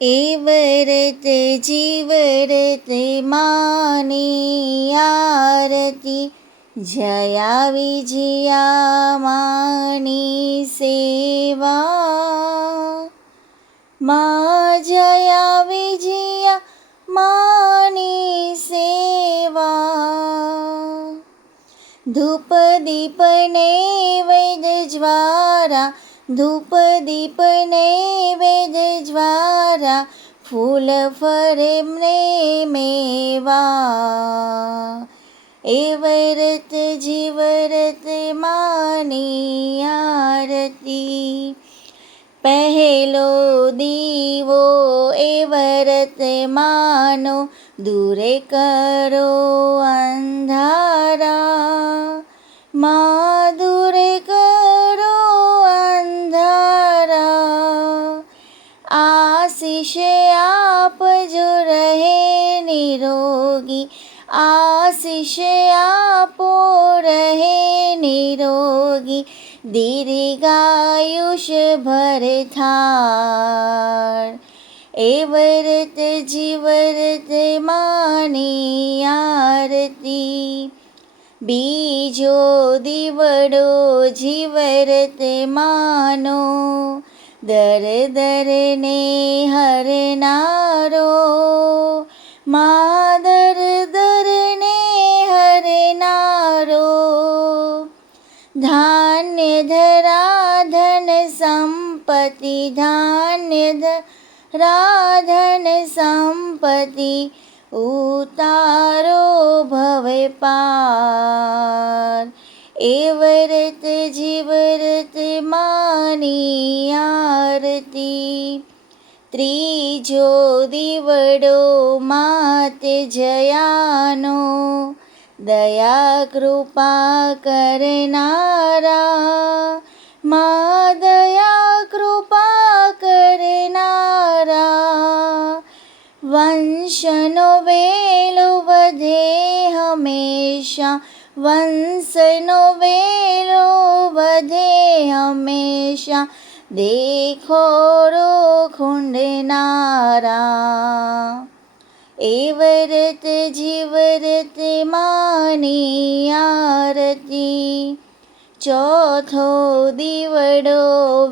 એ વ્રત જીવ્રત માની આરતી, જયા વિજયા માની સેવા. મા જયા વિજયા માની સેવા. ધૂપ દીપ નૈવેદ્ય જ્વારા, ધૂપ દીપ નૈવેદ્ય જ્વારા, ફૂલ ફરે ને મેવા. એ વ્રત જીવ્રત માની આરતી, પહેલો દીવો એ વ્રત માનો, દૂરે કરો અંધારા. મા દૂરે કરો અંધારા. આશીષ આપજો રહે નિરોગી, આશીષ આપો રહે નિરોગી, દીર્ઘાયુષ ભરથાર. એ વ્રત જીવ્રત માની આરતી, બીજો દીવડો જીવ્રત માનો, દર દરને હરનારો. મા દર દરને હરનારો. ધાન્ય ધરા ધન સંપત્તિ, ધાન્ય ધરા ધન સંપત્તિ, ઉતારો ભવે પાર. એ વ્રત જીવ્રત માની આરતી, ત્રીજો દીવડો માત જયાનો, દયા કૃપા કરનારા. મા દયા કૃપા કરનારા. વંશનો વેલો વધે હંમેશા, વંશનો વેલો વધે હંમેશા, દેખો રો ખૂંડનારા. એ વ્રત જીવ્રત માની આરતી, ચોથો દીવડો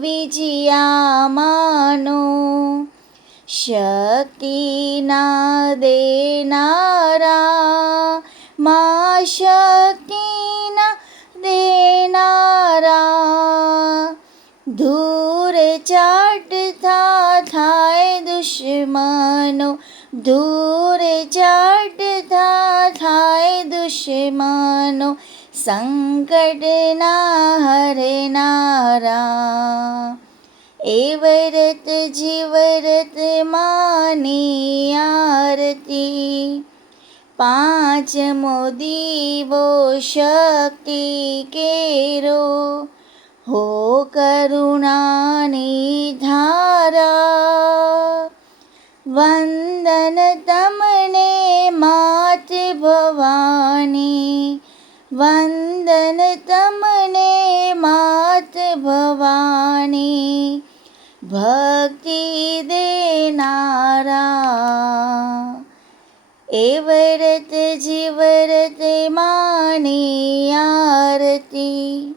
વિજયા માનો, શક્તિના દેનારા. મા શક્તિના દેનારા. ધૂર ચાટતા થાય દુશ્મનો, ધૂર ચાટતા થાય દુશ્મનો, સંકટના હરનારા. એ વ્રત જીવ્રત માની આરતી, પાંચમો દીવો શક્તિ કેરો, હો કરુણાની ધારા. વંદન તમને માત ભવાની, વંદન તમને માત ભવાની, ભક્તિ દેનારા. એ વ્રત જીવ્રત માની આરતી,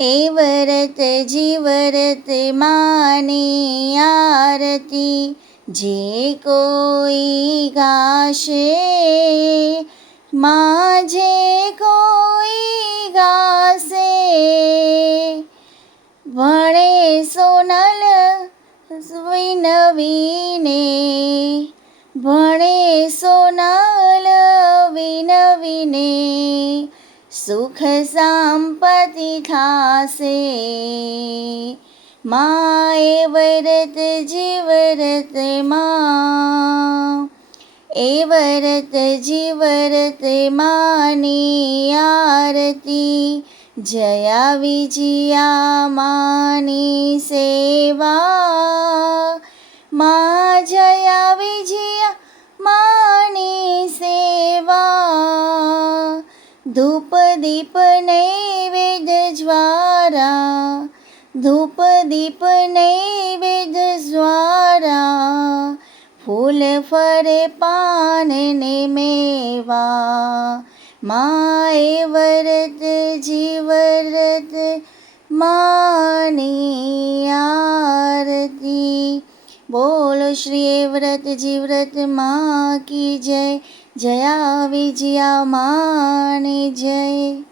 એ વ્રત જીવ્રત માની આરતી, જે કોઈ ગાશે. મા જે કોઈ ગાશે, ભણે સોનલ વિનવીને, ભણે સોનલ વિનવીને, સુખ સંપત્તિ થાશે. મા એ વ્રત જીવ્રત માં, એ વ્રત જીવ્રત માની આરતી, જયા વિજયા માની સેવા. મા જયા વિજયા માની સેવા. ધૂપ દીપ નૈવેદ્ય જ્વારા, ધૂપ દીપ નૈવેદ્ય જ્વારા, ફૂલ ફરે પાન ને મેવા, માએ વ્રત જીવ્રત માની આરતી. બોલો શ્રી વ્રત જીવ્રત માં કી જય, જયા વિજયા માની જય.